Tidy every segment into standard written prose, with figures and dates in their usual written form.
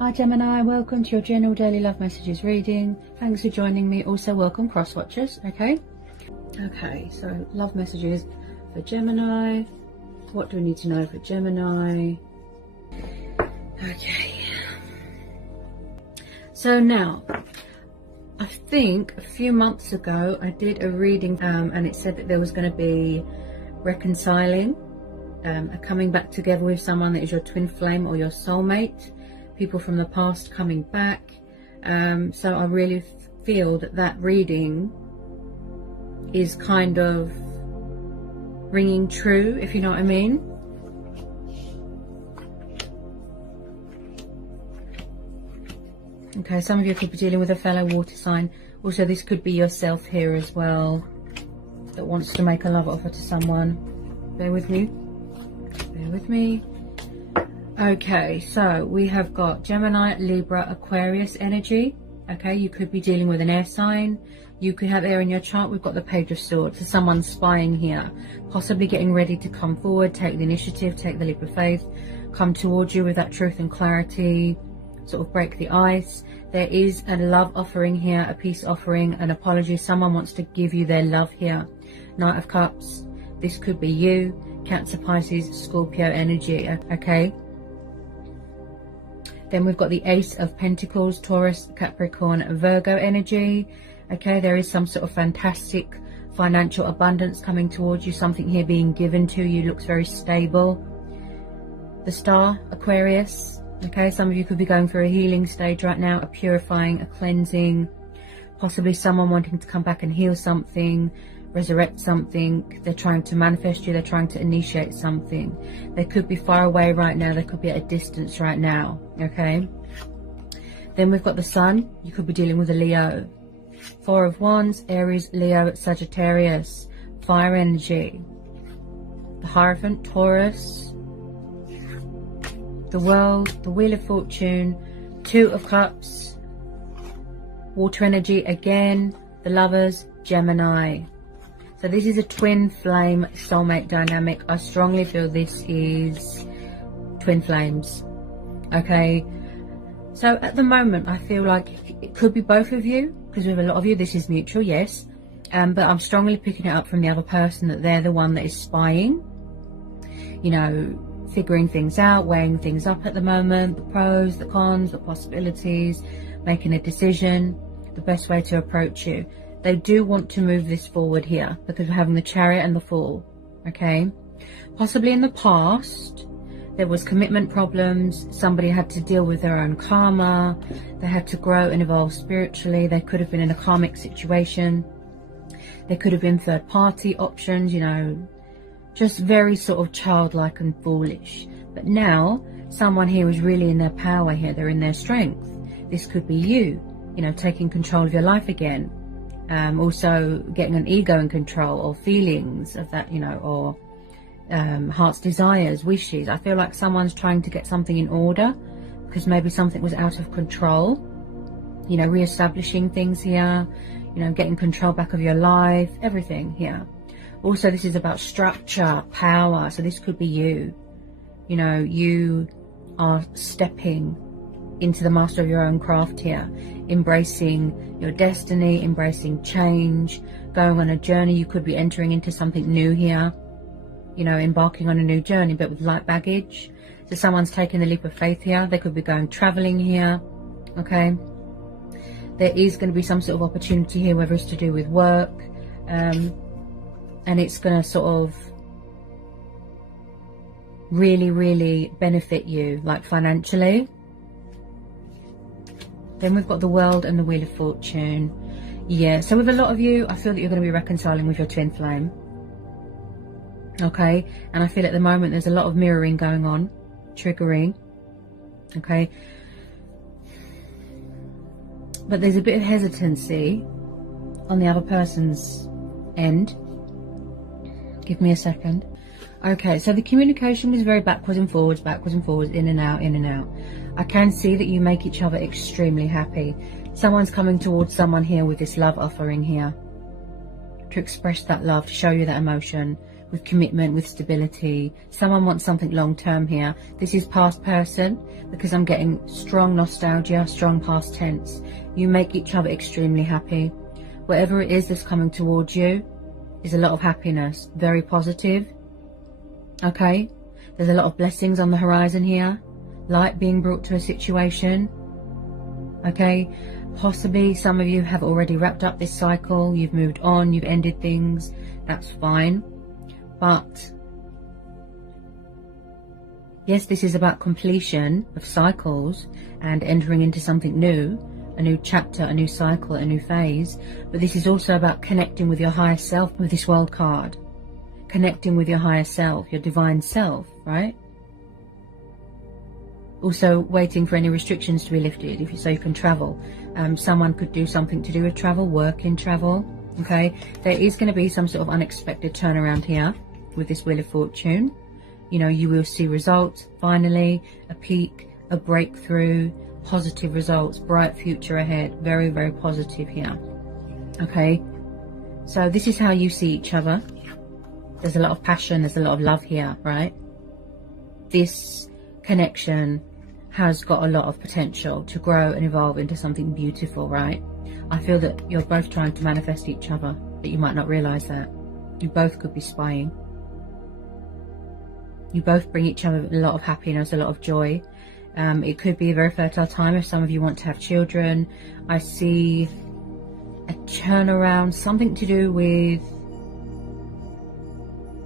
Hi Gemini, welcome to your general daily love messages reading. Thanks for joining me. Also welcome cross watchers, okay? Okay, so love messages for Gemini. What do we need to know for Gemini? Okay. So now, I think a few months ago I did a reading and it said that there was going to be reconciling, coming back together with someone that is your twin flame or your soulmate. People from the past coming back. So I really feel that that reading is kind of ringing true, if you know what I mean. Okay, some of you could be dealing with a fellow water sign. Also, this could be yourself here as well, that wants to make a love offer to someone. Bear with me. Bear with me. Okay, so we have got Gemini, Libra, Aquarius energy. Okay, you could be dealing with an air sign. You could have air in your chart. We've got the Page of Swords. So someone's spying here, possibly getting ready to come forward, take the initiative, take the leap of faith, come towards you with that truth and clarity, sort of break the ice. There is a love offering here, a peace offering, an apology. Someone wants to give you their love here. Knight of Cups. This could be you. Cancer, Pisces, Scorpio energy. Okay. Then we've got the Ace of Pentacles, Taurus, Capricorn, Virgo energy. Okay, there is some sort of fantastic financial abundance coming towards you. Something here being given to you, looks very stable. The Star, Aquarius. Okay, some of you could be going through a healing stage right now, a purifying, a cleansing. Possibly someone wanting to come back and heal something, resurrect something. They're trying to manifest you, they're trying to initiate something. They could be far away right now, they could be at a distance right now. Okay, then we've got the Sun. You could be dealing with a Leo. Four of Wands, Aries, Leo, Sagittarius, fire energy. The Hierophant, Taurus. The World, the Wheel of Fortune, Two of Cups, water energy again. The Lovers, Gemini. So this is a twin flame soulmate dynamic. I strongly feel this is twin flames. Okay, so at the moment I feel like it could be both of you, because with a lot of you this is mutual, yes, but I'm strongly picking it up from the other person that they're the one that is spying, you know, figuring things out, weighing things up at the moment, the pros, the cons, the possibilities, making a decision, the best way to approach you. They do want to move this forward here because we're having the Chariot and the Fool. Okay, possibly in the past there was commitment problems. Somebody had to deal with their own karma. They had to grow and evolve spiritually. They could have been in a karmic situation. There could have been third party options, you know, just very sort of childlike and foolish. But now someone here is really in their power here. They're in their strength. This could be you, you know, taking control of your life again. Also getting an ego in control, or feelings of that, you know, or heart's desires, wishes. I feel like someone's trying to get something in order because maybe something was out of control, you know, re-establishing things here, you know, getting control back of your life, everything here. Also, this is about structure, power. So this could be you, you know, you are stepping into the master of your own craft here, embracing your destiny, embracing change, going on a journey. You could be entering into something new here, you know, embarking on a new journey, but with light baggage. So someone's taking the leap of faith here. They could be going traveling here. Okay, there is going to be some sort of opportunity here, whether it's to do with work, and it's going to sort of really benefit you, like financially. Then we've got the World and the Wheel of Fortune. Yeah, so with a lot of you, I feel that you're going to be reconciling with your twin flame. Okay, and I feel at the moment there's a lot of mirroring going on, triggering. Okay, but there's a bit of hesitancy on the other person's end. Give me a second. Okay, so the communication was very backwards and forwards, in and out, in and out. I can see that you make each other extremely happy. Someone's coming towards someone here with this love offering here to express that love, to show you that emotion, with commitment, with stability. Someone wants something long-term here. This is past person, because I'm getting strong nostalgia, strong past tense. You make each other extremely happy. Whatever it is that's coming towards you is a lot of happiness, very positive. Okay, there's a lot of blessings on the horizon here, light being brought to a situation. Okay, possibly some of you have already wrapped up this cycle, you've moved on, you've ended things, that's fine. But yes, this is about completion of cycles and entering into something new, a new chapter, a new cycle, a new phase. But this is also about connecting with your higher self with this World card. Connecting with your higher self, your divine self, right? Also waiting for any restrictions to be lifted, so you can travel. Someone could do something to do with travel, work in travel. Okay, there is going to be some sort of unexpected turnaround here with this Wheel of Fortune. You know, you will see results, finally, a peak, a breakthrough, positive results, bright future ahead. Very, very positive here. Okay, so this is how you see each other. There's a lot of passion, there's a lot of love here, right? This connection has got a lot of potential to grow and evolve into something beautiful, right? I feel that you're both trying to manifest each other, but you might not realize that. You both could be spying. You both bring each other a lot of happiness, a lot of joy. It could be a very fertile time if some of you want to have children. I see a turnaround, something to do with,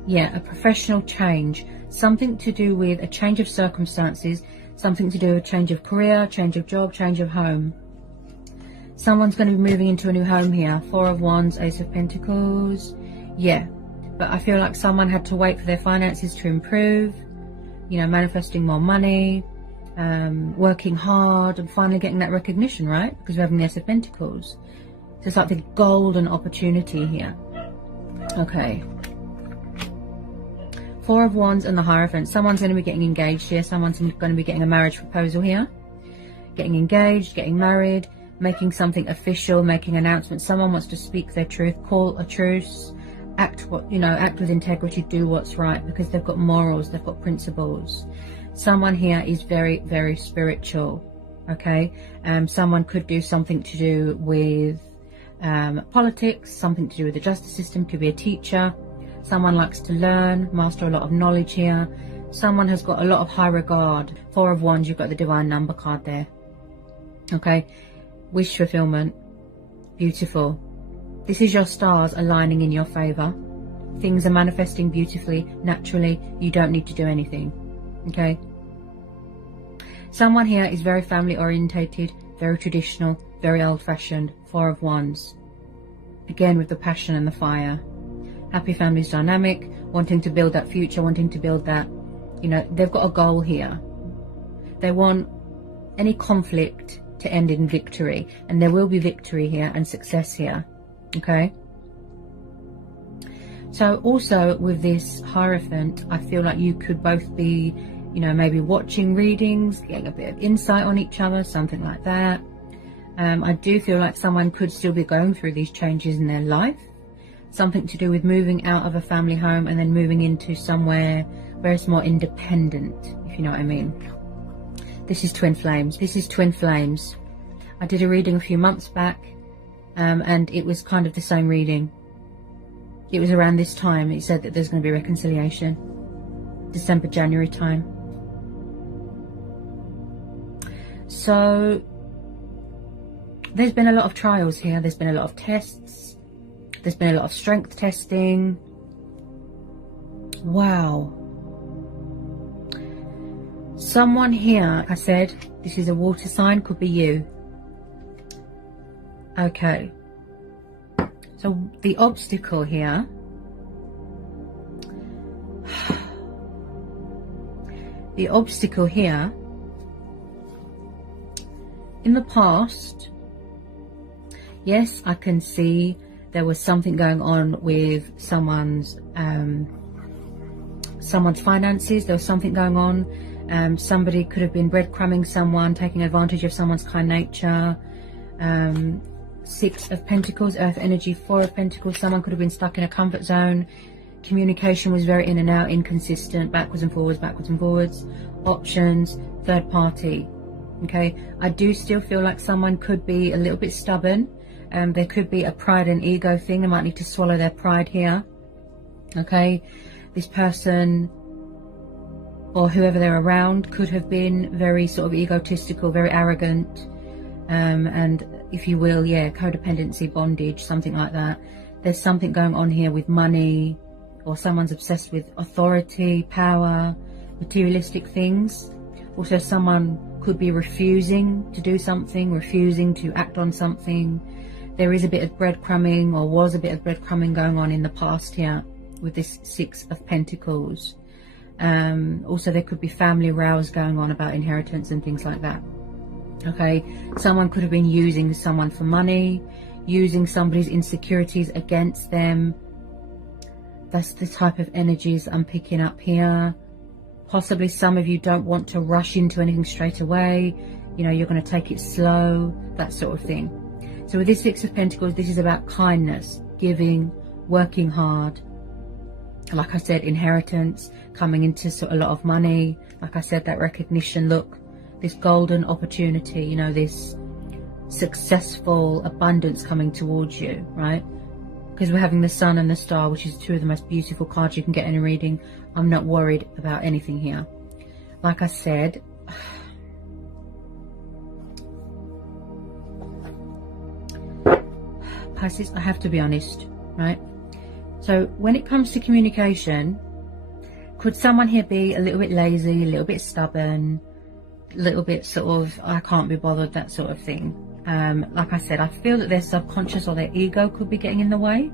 yeah, a professional change, something to do with a change of circumstances, something to do with a change of career, change of job, change of home. Someone's going to be moving into a new home here. Four of Wands, Ace of Pentacles. Yeah, but I feel like someone had to wait for their finances to improve, you know, manifesting more money, working hard and finally getting that recognition, right? Because we're having the Ace of Pentacles. So it's like the golden opportunity here. Okay. Four of Wands and the Hierophant. Someone's going to be getting engaged here. Someone's going to be getting a marriage proposal here. Getting engaged, getting married, making something official, making announcements. Someone wants to speak their truth, call a truce, act with integrity, do what's right, because they've got morals, they've got principles. Someone here is very, very spiritual. Okay, someone could do something to do with politics, something to do with the justice system, could be a teacher. Someone likes to learn, master a lot of knowledge here. Someone has got a lot of high regard. Four of Wands, you've got the divine number card there. Okay, wish fulfillment, beautiful. This is your stars aligning in your favor. Things are manifesting beautifully, naturally. You don't need to do anything. Okay, someone here is very family orientated, very traditional, very old-fashioned. Four of Wands, again with the passion and the fire. Happy families dynamic, wanting to build that future, wanting to build that, you know, they've got a goal here. They want any conflict to end in victory, and there will be victory here and success here. Okay, so also with this Hierophant, I feel like you could both be, you know, maybe watching readings, getting a bit of insight on each other, something like that. I do feel like someone could still be going through these changes in their life. Something to do with moving out of a family home and then moving into somewhere where it's more independent, if you know what I mean. This is Twin Flames. This is Twin Flames. I did a reading a few months back, and it was kind of the same reading. It was around this time. It said that there's going to be reconciliation. December, January time. So there's been a lot of trials here. There's been a lot of tests. There's been a lot of strength testing. Wow. Someone here, like I said, this is a water sign, could be you. Okay. So the obstacle here. The obstacle here. In the past, yes, I can see there was something going on with someone's finances. There was something going on. Somebody could have been breadcrumbing someone, taking advantage of someone's kind nature. Six of Pentacles, Earth energy, Four of Pentacles. Someone could have been stuck in a comfort zone, Communication was very in and out, inconsistent, backwards and forwards, options, third party. Okay, I do still feel like someone could be a little bit stubborn. There could be a pride and ego thing. They might need to swallow their pride here. Okay, this person or whoever they're around could have been very sort of egotistical, very arrogant, and if you will, yeah, codependency, bondage, something like that. There's something going on here with money, or someone's obsessed with authority, power, materialistic things. Also, someone could be refusing to do something, refusing to act on something. There is a bit of breadcrumbing, or was a bit of breadcrumbing going on in the past here with this Six of Pentacles. Also, there could be family rows going on about inheritance and things like that. Okay, someone could have been using someone for money, using somebody's insecurities against them. That's the type of energies I'm picking up here. Possibly some of you don't want to rush into anything straight away. You know, you're going to take it slow, that sort of thing. So with this Six of Pentacles, this is about kindness, giving, working hard. Like I said, inheritance, coming into a lot of money. Like I said, that recognition, look, this golden opportunity, you know, this successful abundance coming towards you, right? Because we're having the Sun and the Star, which is two of the most beautiful cards you can get in a reading. I'm not worried about anything here. Like I said, Pisces, I have to be honest, right? So when it comes to communication, could someone here be a little bit lazy, a little bit stubborn, a little bit sort of, I can't be bothered, that sort of thing? Like I said, I feel that their subconscious or their ego could be getting in the way.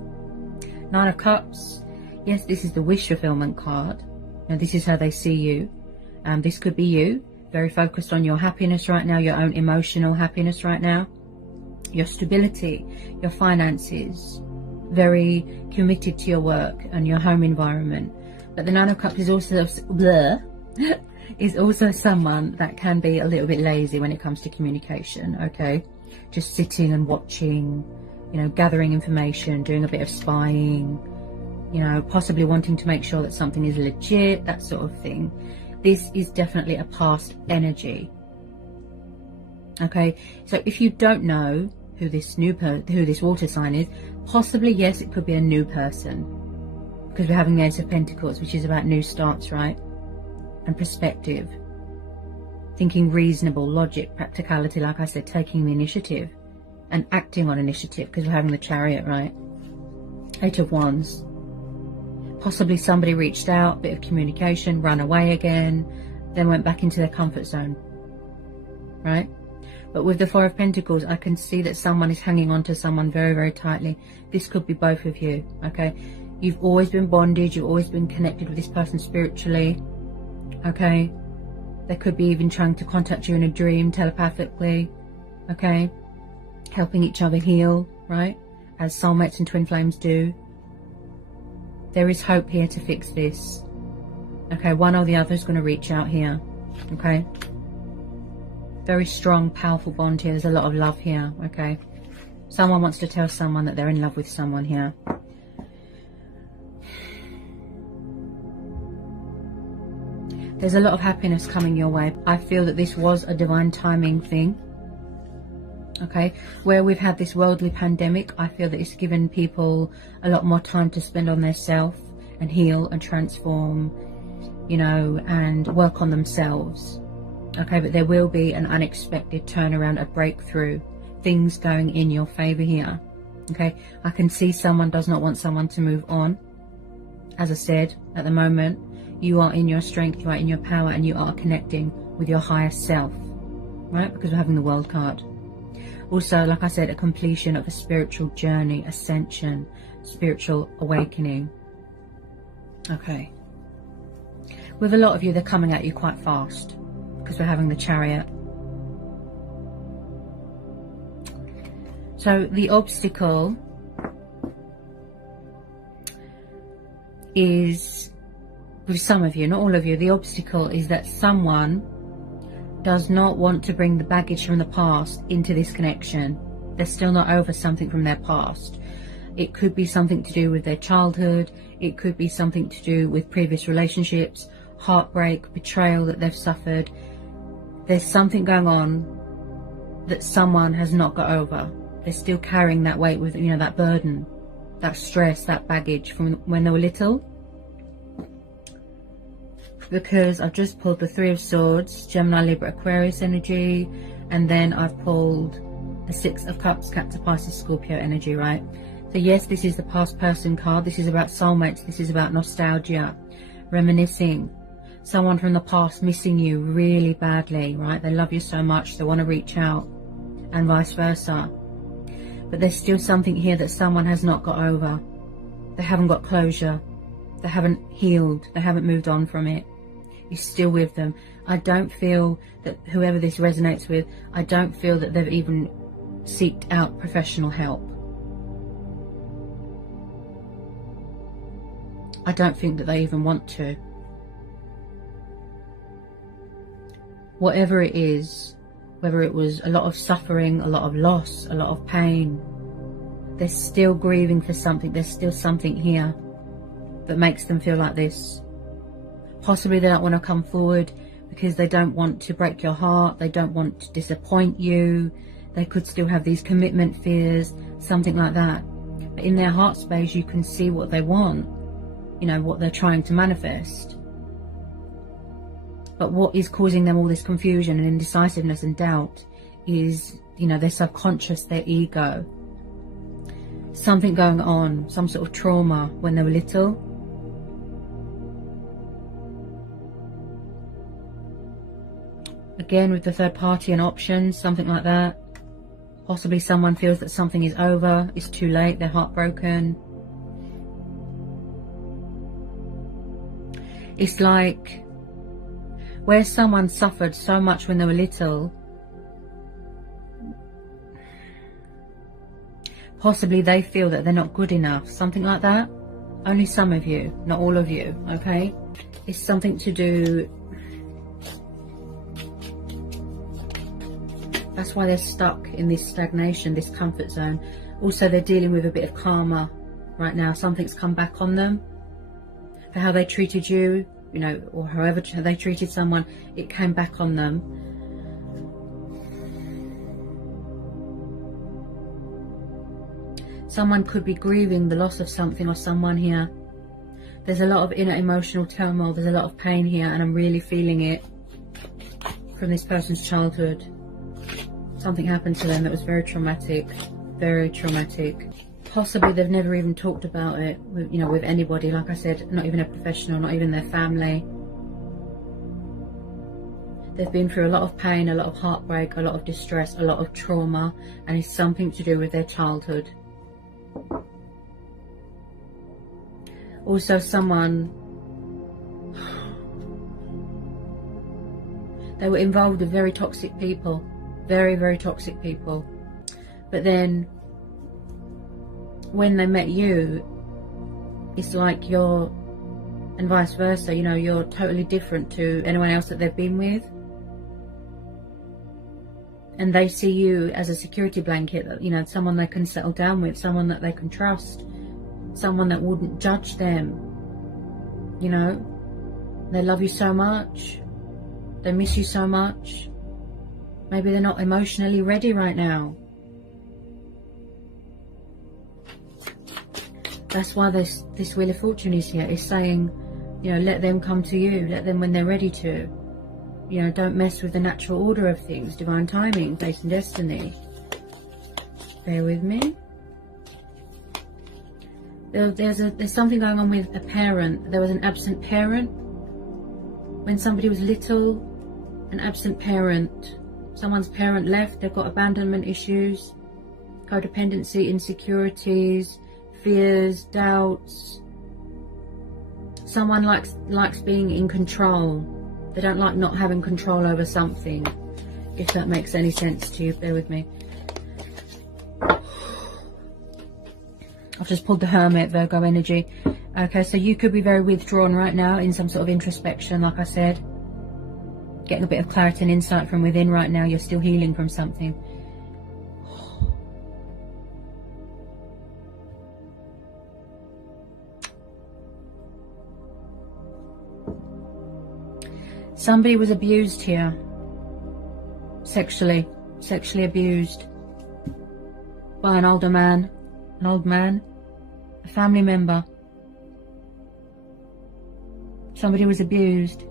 Nine of Cups. Yes, this is the wish fulfillment card. Now, this is how they see you. This could be you, very focused on your happiness right now, your own emotional happiness right now, your stability, your finances, very committed to your work and your home environment. But the Nine of Cups is also is also someone that can be a little bit lazy when it comes to communication. Okay, just sitting and watching, you know, gathering information, doing a bit of spying, you know, possibly wanting to make sure that something is legit, that sort of thing. This is definitely a past energy. Okay, so if you don't know who this who this water sign is, possibly, yes, it could be a new person, because we're having the Ace of Pentacles, which is about new starts, right? And perspective, thinking reasonable, logic, practicality, like I said, taking the initiative and acting on initiative, because we're having the Chariot, right? Eight of Wands. Possibly somebody reached out, bit of communication, ran away again, then went back into their comfort zone, right? But with the Four of Pentacles, I can see that someone is hanging on to someone very, very tightly. This could be both of you, okay? You've always been bonded, you've always been connected with this person spiritually, okay? They could be even trying to contact you in a dream, telepathically, okay? Helping each other heal, right? As soulmates and twin flames do. There is hope here to fix this, okay? One or the other is going to reach out here, okay? Very strong, powerful bond here. There's a lot of love here, okay? Someone wants to tell someone that they're in love with someone here. There's a lot of happiness coming your way. I feel that this was a divine timing thing, okay? Where we've had this worldly pandemic, I feel that it's given people a lot more time to spend on their self and heal and transform, you know, and work on themselves. Okay, but there will be an unexpected turnaround, a breakthrough, things going in your favor here. Okay, I can see someone does not want someone to move on. As I said, at the moment, you are in your strength, you are in your power, and you are connecting with your higher self, right? Because we're having the World card. Also, like I said, a completion of a spiritual journey, ascension, spiritual awakening. Okay. With a lot of you, they're coming at you quite fast, because we're having the Chariot. So the obstacle is, with some of you, not all of you, the obstacle is that someone does not want to bring the baggage from the past into this connection. They're still not over something from their past. It could be something to do with their childhood. It could be something to do with previous relationships, heartbreak, betrayal that they've suffered. There's something going on that someone has not got over. They're still carrying that weight with, you know, that burden, that stress, that baggage from when they were little. Because I've just pulled the Three of Swords, Gemini, Libra, Aquarius energy, and then I've pulled the Six of Cups, Cancer, Pisces, Scorpio energy, right? So yes, this is the past person card. This is about soulmates. This is about nostalgia, reminiscing. Someone from the past missing you really badly, right? They love you so much, they want to reach out, and vice versa. But there's still something here that someone has not got over. They haven't got closure. They haven't healed. They haven't moved on from it. You're still with them. I don't feel that whoever this resonates with, I don't feel that they've even seeked out professional help. I don't think that they even want to. Whatever it is, whether it was a lot of suffering, a lot of loss, a lot of pain, they're still grieving for something. There's still something here that makes them feel like this. Possibly they don't want to come forward because they don't want to break your heart. They don't want to disappoint you. They could still have these commitment fears, something like that. But in their heart space, you can see what they want, you know, what they're trying to manifest. But what is causing them all this confusion and indecisiveness and doubt is, you know, their subconscious, their ego. Something going on, some sort of trauma when they were little. Again, with the third party and options, something like that. Possibly someone feels that something is over, it's too late, they're heartbroken. It's like where someone suffered so much when they were little, possibly they feel that they're not good enough, something like that. Only some of you, not all of you, okay? It's something to do. That's why they're stuck in this stagnation, this comfort zone. Also, they're dealing with a bit of karma right now. Something's come back on them for how they treated you, you know, or however they treated someone. It came back on them. Someone could be grieving the loss of something or someone here. There's a lot of inner emotional turmoil. There's a lot of pain here, and I'm really feeling it from this person's childhood. Something happened to them that was very traumatic, very traumatic. Possibly they've never even talked about it, with, you know, with anybody. Like I said, not even a professional, not even their family. They've been through a lot of pain, a lot of heartbreak, a lot of distress, a lot of trauma, and it's something to do with their childhood. Also, someone, they were involved with very toxic people. Very, very toxic people. But then when they met you, it's like you're, and vice versa, you know, you're totally different to anyone else that they've been with. And they see you as a security blanket, you know, someone they can settle down with, someone that they can trust, someone that wouldn't judge them. You know, they love you so much, they miss you so much. Maybe they're not emotionally ready right now. That's why this Wheel of Fortune is here. It's saying, you know, let them come to you. Let them when they're ready to. You know, don't mess with the natural order of things. Divine timing, fate and destiny. Bear with me. There's something going on with a parent. There was an absent parent. When somebody was little, an absent parent. Someone's parent left, they've got abandonment issues, codependency, insecurities, fears, doubts. Someone likes being in control. They don't like not having control over something, if that makes any sense to you. Bear with me. I've just pulled the Hermit, Virgo energy. Okay, so you could be very withdrawn right now in some sort of introspection, like I said. Getting a bit of clarity and insight from within right now. You're still healing from something. Somebody was abused here. Sexually abused by an old man, a family member. Somebody was abused.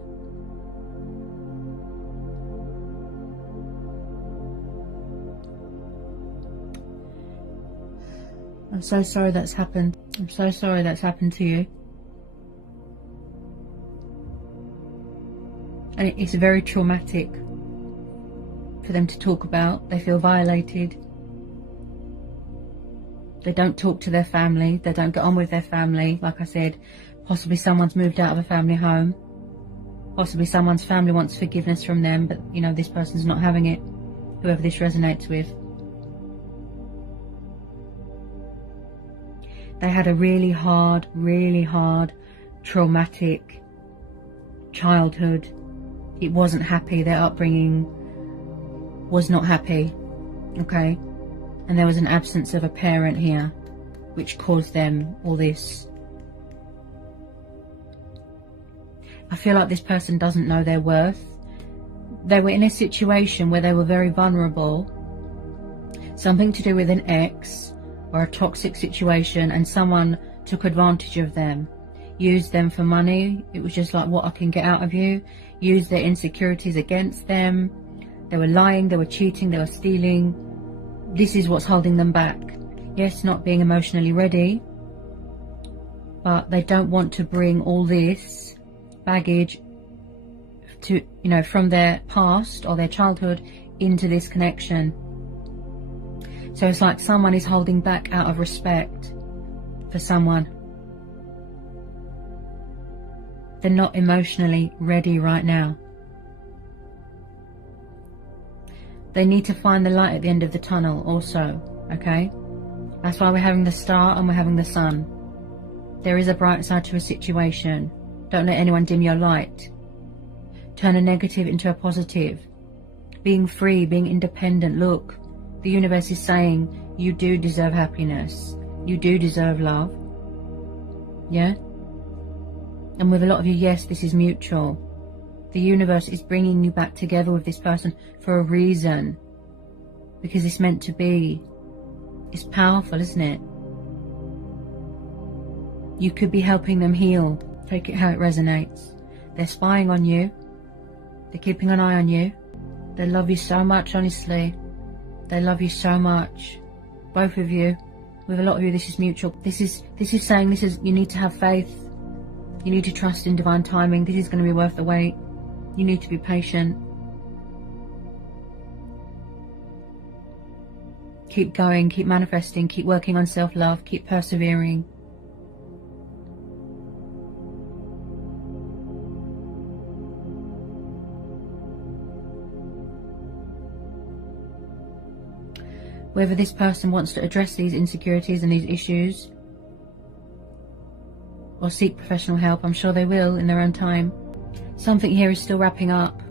I'm so sorry that's happened. I'm so sorry that's happened to you. And it's very traumatic for them to talk about. They feel violated. They don't talk to their family. They don't get on with their family. Like I said, possibly someone's moved out of a family home. Possibly someone's family wants forgiveness from them, but you know, this person's not having it. Whoever this resonates with. They had a really hard, traumatic childhood. It wasn't happy. Their upbringing was not happy. Okay? And there was an absence of a parent here, which caused them all this. I feel like this person doesn't know their worth. They were in a situation where they were very vulnerable. Something to do with an ex or a toxic situation, and someone took advantage of them. Used them for money. It was just like, what I can get out of you. Used their insecurities against them. They were lying, they were cheating, they were stealing. This is what's holding them back. Yes, not being emotionally ready, but they don't want to bring all this baggage to, you know, from their past or their childhood into this connection. So it's like someone is holding back out of respect for someone. They're not emotionally ready right now. They need to find the light at the end of the tunnel also, okay? That's why we're having the star and we're having the sun. There is a bright side to a situation. Don't let anyone dim your light. Turn a negative into a positive. Being free, being independent. Look, the universe is saying you do deserve happiness. You do deserve love. Yeah? And with a lot of you, yes, this is mutual. The universe is bringing you back together with this person for a reason. Because it's meant to be. It's powerful, isn't it? You could be helping them heal. Take it how it resonates. They're spying on you. They're keeping an eye on you. They love you so much, honestly. They love you so much. Both of you. With a lot of you, this is mutual. This is saying you need to have faith. You need to trust in divine timing. This is going to be worth the wait. You need to be patient. Keep going, keep manifesting, keep working on self-love, keep persevering. Whether this person wants to address these insecurities and these issues or seek professional help, I'm sure they will in their own time. Something here is still wrapping up.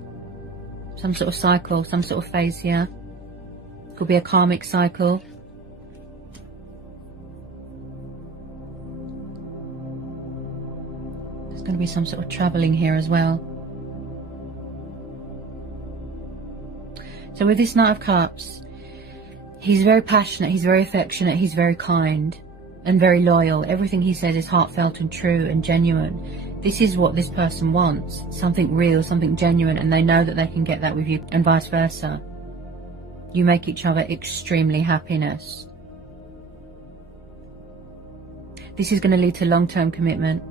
Some sort of cycle, some sort of phase here. Could be a karmic cycle. There's going to be some sort of travelling here as well. So with this Knight of Cups, he's very passionate, he's very affectionate, he's very kind and very loyal. Everything he says is heartfelt and true and genuine. This is what this person wants. Something real, something genuine, and they know that they can get that with you and vice versa. You make each other extremely happiness. This is going to lead to long-term commitment,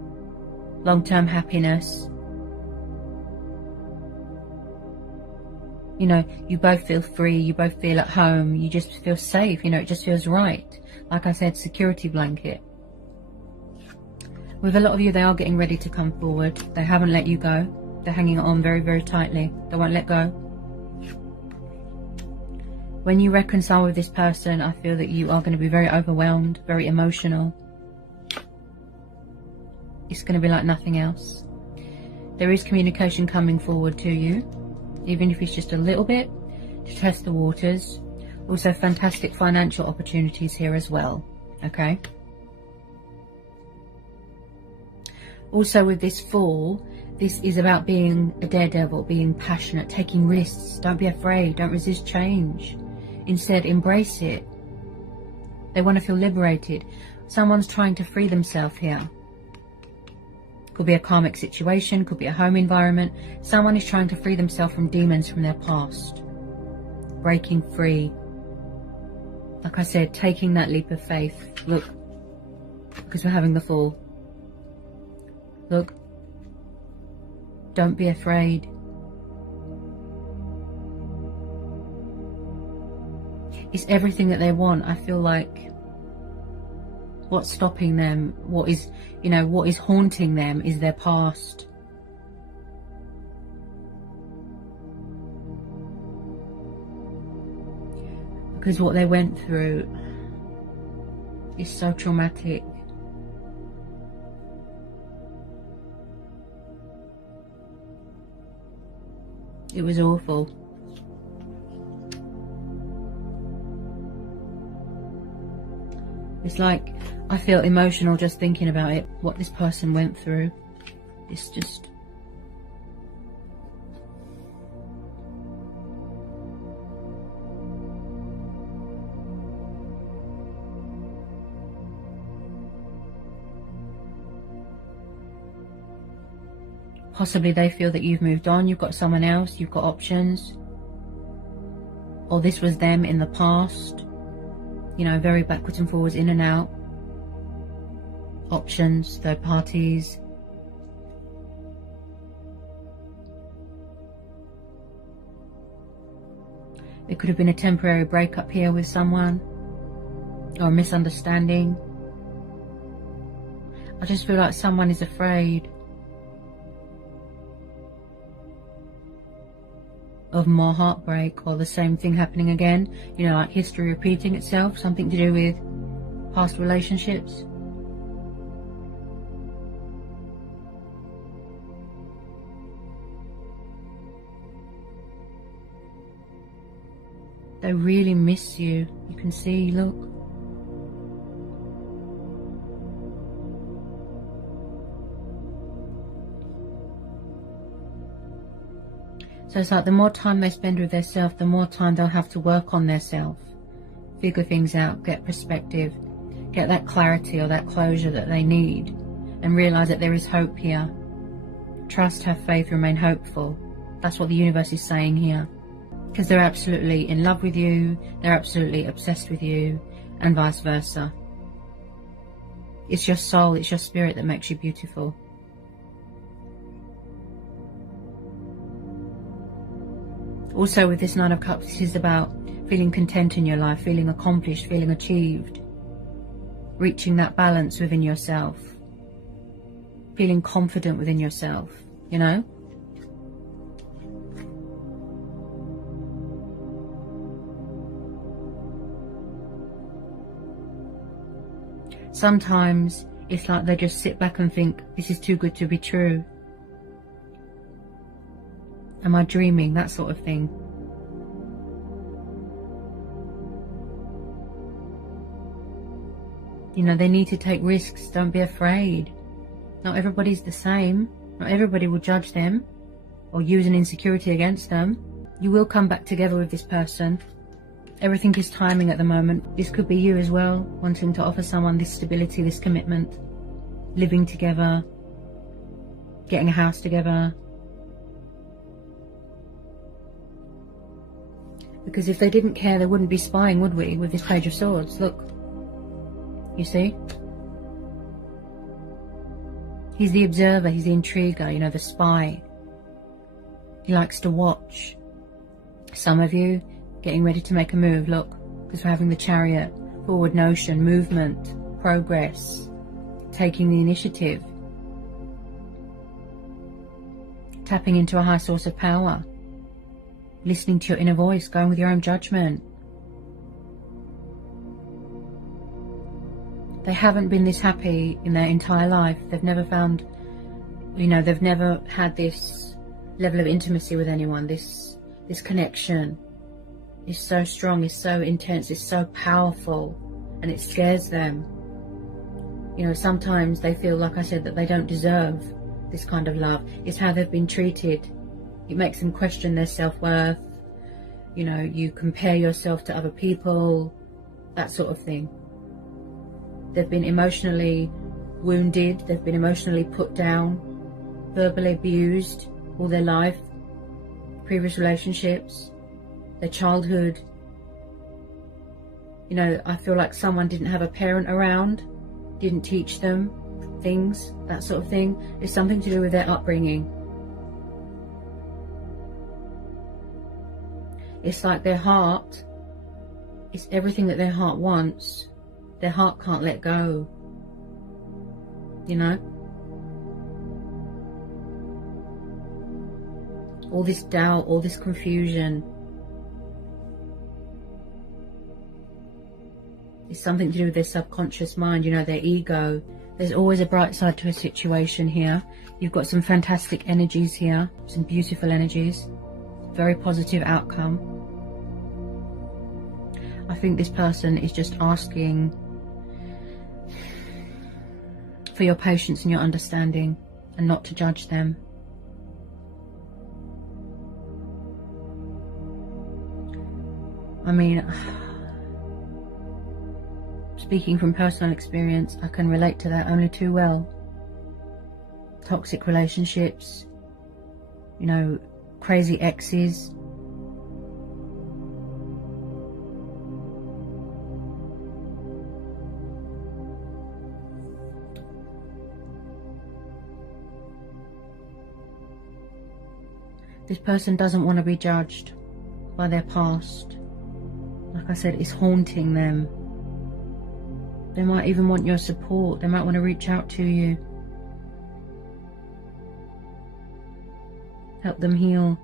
long-term happiness. You know, you both feel free, you both feel at home, you just feel safe, you know, it just feels right. Like I said, security blanket. With a lot of you, they are getting ready to come forward. They haven't let you go. They're hanging on very, very tightly. They won't let go. When you reconcile with this person, I feel that you are going to be very overwhelmed, very emotional. It's going to be like nothing else. There is communication coming forward to you, even if it's just a little bit, to test the waters. Also fantastic financial opportunities here as well, okay? Also with this Fool, This is about being a daredevil, being passionate, taking risks. Don't be afraid. Don't resist change. Instead, embrace it. They want to feel liberated. Someone's trying to free themselves here. Could be a karmic situation, could be a home environment. Someone is trying to free themselves from demons from their past. Breaking free. Like I said, taking that leap of faith. Look, because we're having the Fool. Look. Don't be afraid. It's everything that they want. I feel like what's stopping them, what is, you know, what is haunting them is their past. Because what they went through is so traumatic. It was awful. It's like, I feel emotional just thinking about it, what this person went through. It's just... Possibly they feel that you've moved on, you've got someone else, you've got options. Or this was them in the past. You know, very backwards and forwards, in and out. Options, third parties. There could have been a temporary breakup here with someone. Or a misunderstanding. I just feel like someone is afraid of more heartbreak or the same thing happening again. You know, like history repeating itself, something to do with past relationships. They really miss you. You can see, look. So it's like the more time they spend with themselves, the more time they'll have to work on themselves. Figure things out, get perspective, get that clarity or that closure that they need, and realise that there is hope here. Trust, have faith, remain hopeful. That's what the universe is saying here. Because they're absolutely in love with you, they're absolutely obsessed with you, and vice versa. It's your soul, it's your spirit that makes you beautiful. Also with this Nine of Cups, this is about feeling content in your life, feeling accomplished, feeling achieved. Reaching that balance within yourself. Feeling confident within yourself, you know? Sometimes it's like they just sit back and think, this is too good to be true. Am I dreaming? That sort of thing. You know, they need to take risks. Don't be afraid. Not everybody's the same. Not everybody will judge them or use an insecurity against them. You will come back together with this person. Everything is timing at the moment. This could be you as well, wanting to offer someone this stability, this commitment. Living together. Getting a house together. Because if they didn't care, they wouldn't be spying, would we, with this Page of Swords? Look. You see? He's the observer, he's the intriguer, you know, the spy. He likes to watch. Some of you getting ready to make a move, look, because we're having the Chariot. Forward motion, movement, progress, taking the initiative. Tapping into a high source of power. Listening to your inner voice, going with your own judgment. They haven't been this happy in their entire life. They've never found, you know, they've never had this level of intimacy with anyone. This connection is so strong, is so intense, is so powerful, and it scares them. You know, sometimes they feel, like I said, that they don't deserve this kind of love. It's how they've been treated. It makes them question their self-worth. You know, you compare yourself to other people, that sort of thing. They've been emotionally wounded. They've been emotionally put down, verbally abused all their life, previous relationships, their childhood. You know, I feel like someone didn't have a parent around, didn't teach them things, that sort of thing. It's something to do with their upbringing. It's like their heart, it's everything that their heart wants. Their heart can't let go, you know. All this doubt, all this confusion. It's something to do with their subconscious mind, you know, their ego. There's always a bright side to a situation here. You've got some fantastic energies here, some beautiful energies, very positive outcome. I think this person is just asking for your patience and your understanding, and not to judge them. I mean, speaking from personal experience, I can relate to that only too well. Toxic relationships, you know, crazy exes. This person doesn't want to be judged by their past. Like I said, it's haunting them. They might even want your support. They might want to reach out to you. Help them heal.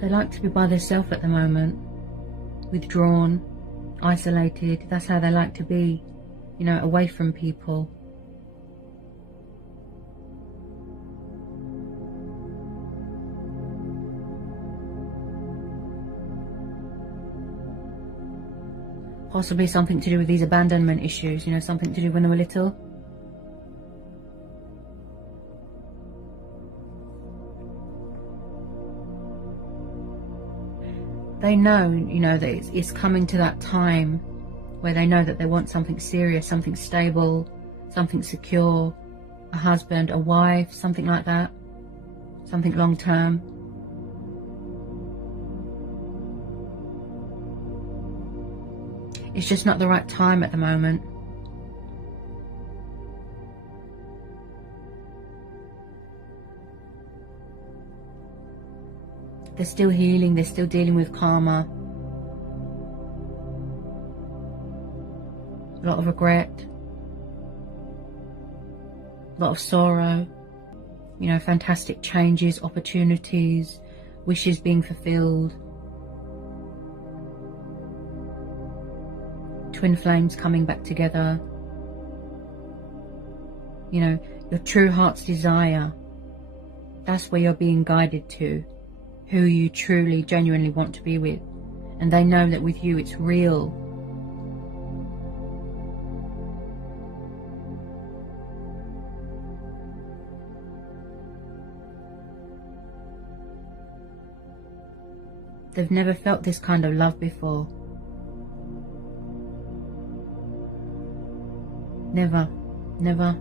They like to be by themselves at the moment. Withdrawn, isolated. That's how they like to be. You know, away from people. Possibly something to do with these abandonment issues, you know, something to do when they were little. They know, you know, that it's coming to that time where they know that they want something serious, something stable, something secure, a husband, a wife, something like that, something long term. It's just not the right time at the moment. They're still healing, they're still dealing with karma. A lot of regret, a lot of sorrow, you know, fantastic changes, opportunities, wishes being fulfilled, twin flames coming back together, you know, your true heart's desire. That's where you're being guided to, who you truly, genuinely want to be with. And they know that with you it's real. They've never felt this kind of love before. Never, never.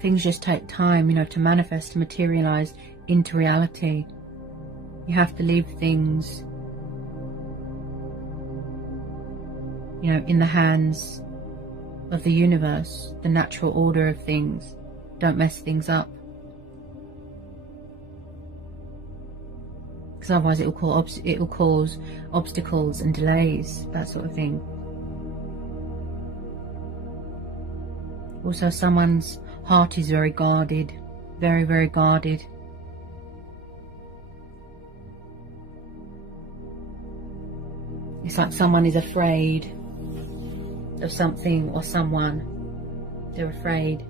Things just take time, you know, to manifest, to materialize into reality. You have to leave things, you know, in the hands of the universe, the natural order of things. Don't mess things up. Because otherwise it will cause obstacles and delays, that sort of thing. Also, someone's heart is very guarded, very, very guarded. It's like someone is afraid of something or someone. They're afraid.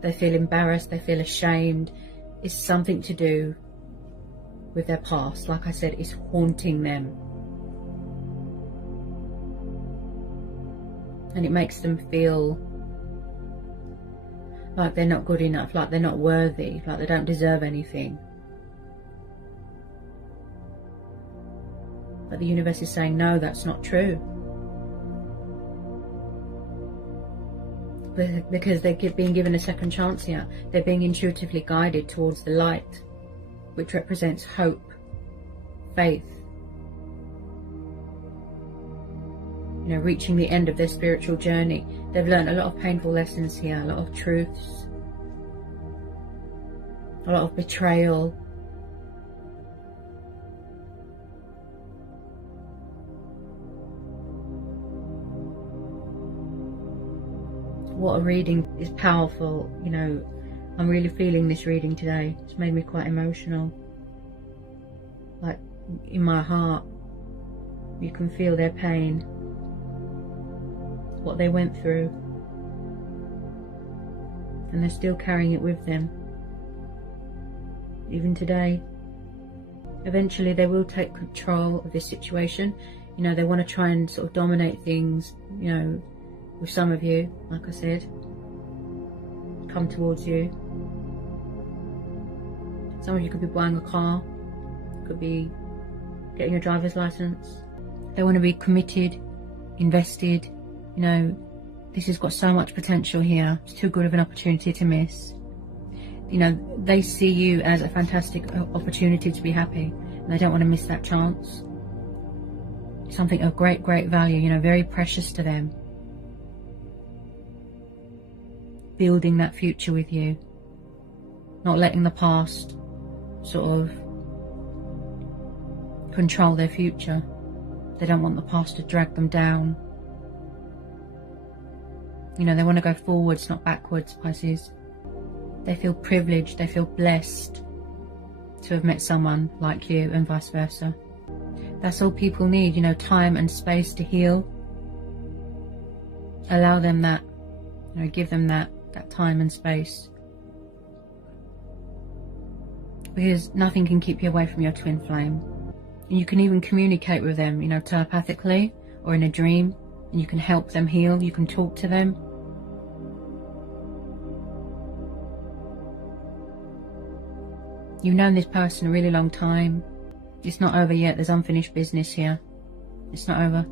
They feel embarrassed, they feel ashamed. It's something to do with their past. Like I said, it's haunting them. And it makes them feel like they're not good enough, like they're not worthy, like they don't deserve anything. But the universe is saying, no, that's not true. Because they're being given a second chance here. They're being intuitively guided towards the light, which represents hope, faith. You know, reaching the end of their spiritual journey. They've learned a lot of painful lessons here, a lot of truths, a lot of betrayal. What a reading is powerful, you know. I'm really feeling this reading today. It's made me quite emotional. Like, in my heart, you can feel their pain, what they went through, and they're still carrying it with them, even today. Eventually they will take control of this situation. You know, they want to try and sort of dominate things, you know, with some of you, like I said, come towards you. Some of you could be buying a car, could be getting a driver's license. They want to be committed, invested. You know, this has got so much potential here. It's too good of an opportunity to miss. You know, they see you as a fantastic opportunity to be happy, and they don't want to miss that chance. Something of great, great value, you know, very precious to them. Building that future with you, not letting the past sort of control their future. They don't want the past to drag them down. You know, they want to go forwards, not backwards, Pisces. They feel privileged, they feel blessed to have met someone like you, and vice versa. That's all people need, you know, time and space to heal. Allow them that, you know, give them that time and space. Because nothing can keep you away from your twin flame. And you can even communicate with them, you know, telepathically or in a dream, and you can help them heal, you can talk to them. You've known this person a really long time. It's not over yet. There's unfinished business here. It's not over.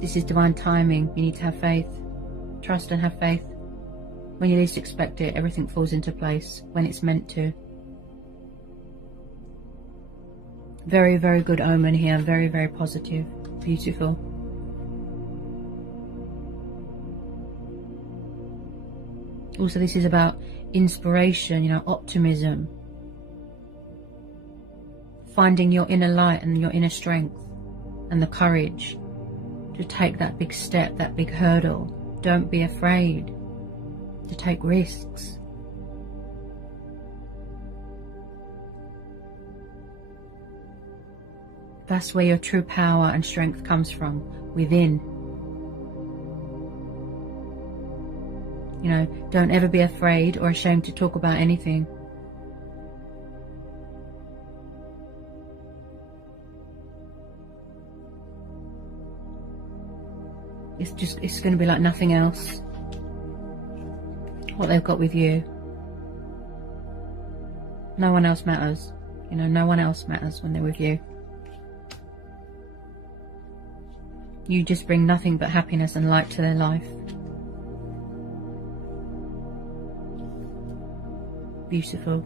This is divine timing. You need to have faith. Trust and have faith. When you least expect it, everything falls into place when it's meant to. Very, very good omen here. Very, very positive. Beautiful. Also, this is about inspiration, you know, optimism. Finding your inner light and your inner strength and the courage to take that big step, that big hurdle. Don't be afraid to take risks. That's where your true power and strength comes from, within. You know, don't ever be afraid or ashamed to talk about anything. It's going to be like nothing else, what they've got with you. No one else matters. You know, no one else matters when they're with you. You just bring nothing but happiness and light to their life. Beautiful.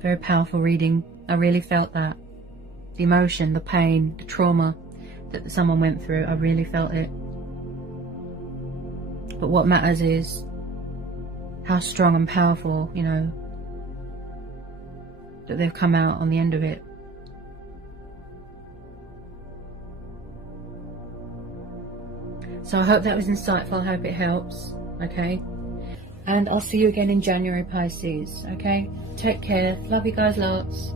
Very powerful reading. I really felt that. The emotion, the pain, the trauma that someone went through, I really felt it. But what matters is how strong and powerful, you know, that they've come out on the end of it. So I hope that was insightful. I hope it helps. Okay. And I'll see you again in January, Pisces. Okay. Take care. Love you guys lots.